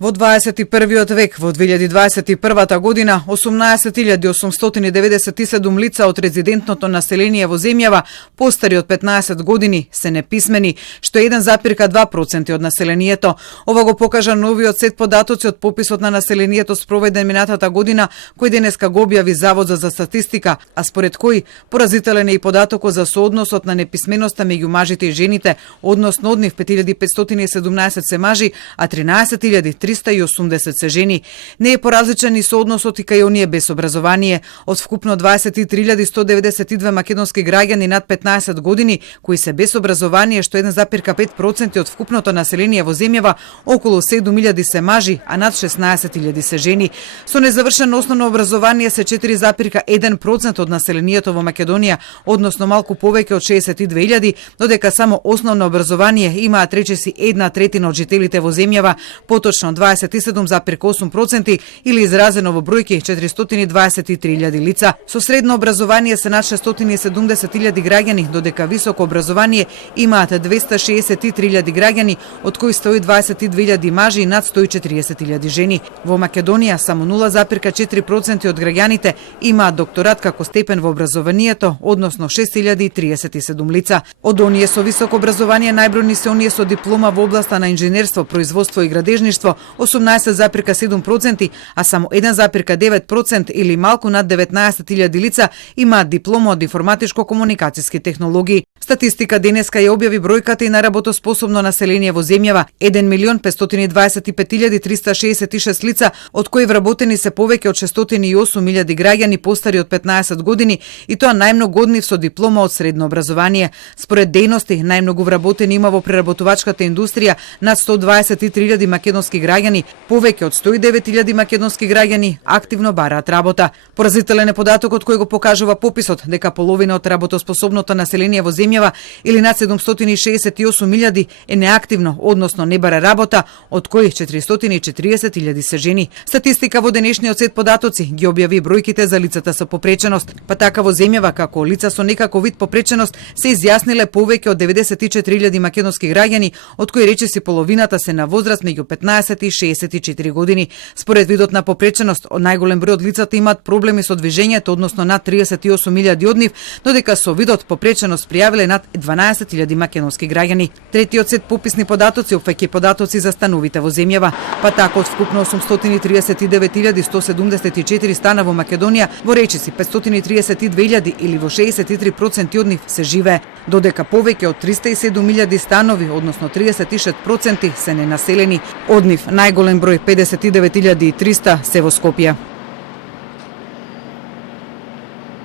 Во 21. век, во 2021 година, 18.897 лица од резидентното население во земјава постари од 15 години се неписмени, што е 1,2% од населението. Ова го покажа новиот сет податоци од пописот на населението спроведен минатата година, кој денеска го објави Заводот за статистика, а според кој поразителен е и податокот за соодносот на неписменоста меѓу мажите и жените, односно од нив 5517 се мажи, а 13.380 се жени. Не е поразличен и соодносот и кај оние без образование. Од вкупно 23.192 македонски граѓани над 15 години кои се без образование, што 1,5% од вкупното население во земјава, околу 7.000 се мажи, а над 16.000 се жени. Со незавршено основно образование се 4,1% од населението во Македонија, односно малку повеќе од 62.000, додека само основно образование имаат речиси 1/3 од жителите во земјава, поточно 27,8% или изразено во бројки 423.000 лица. Со средно образование се над 670.000 граѓани, додека високо образование имаат 263.000 граѓани, од кои 122.000 мажи и над 140.000 жени. Во Македонија само 0,4% од граѓаните имаат докторат како степен во образованието, односно 6.037 лица. Од оние со високо образование најбројни се оние со диплома во областа на инженерство, производство и градежништво 18,7%, а само 1,9% или малку над 19.000 лица имаат диплома од информатичко-комуникацијски технологии. Статистика денеска ја објави бројката и на работоспособно население во земјава 1.525.366 лица, од кои вработени се повеќе од 608.000 граѓани постари од 15 години, и тоа најмногу од нив со диплома од средно образование. Според дејности, најмногу вработени има во преработувачката индустрија над 123.000 македонски граѓани, повеќе од 109.000 македонски граѓани активно бараат работа. Поразителен е податокот кој го покажува пописот дека половина од работоспособното население во земјава или над 768.000 е неактивно, односно не бара работа, од кои 440.000 се жени. Статистика во денешниот сет податоци ги објави бројките за лицата со попреченост, па така во земјава како лица со некаков вид попреченост се изјасниле повеќе од 94.000 македонски граѓани, од кои речиси половината се на возраст меѓу 15 и 64 години. Според видот на попреченост, од најголем број од лицата имаат проблеми со движењето, односно над 38.000 од нив, додека со видот попреченост пријавиле над 12.000 македонски граѓани. Третиот сет пописни податоци опфаќа податоци за становите во земјава, па така од вкупно 839.174 стана во Македонија, во речиси 532.000 или во 63% од нив се живее, додека повеќе од 307.000 станови, односно 36% се ненаселени. Од нив најголем број 59.300 се во Скопје.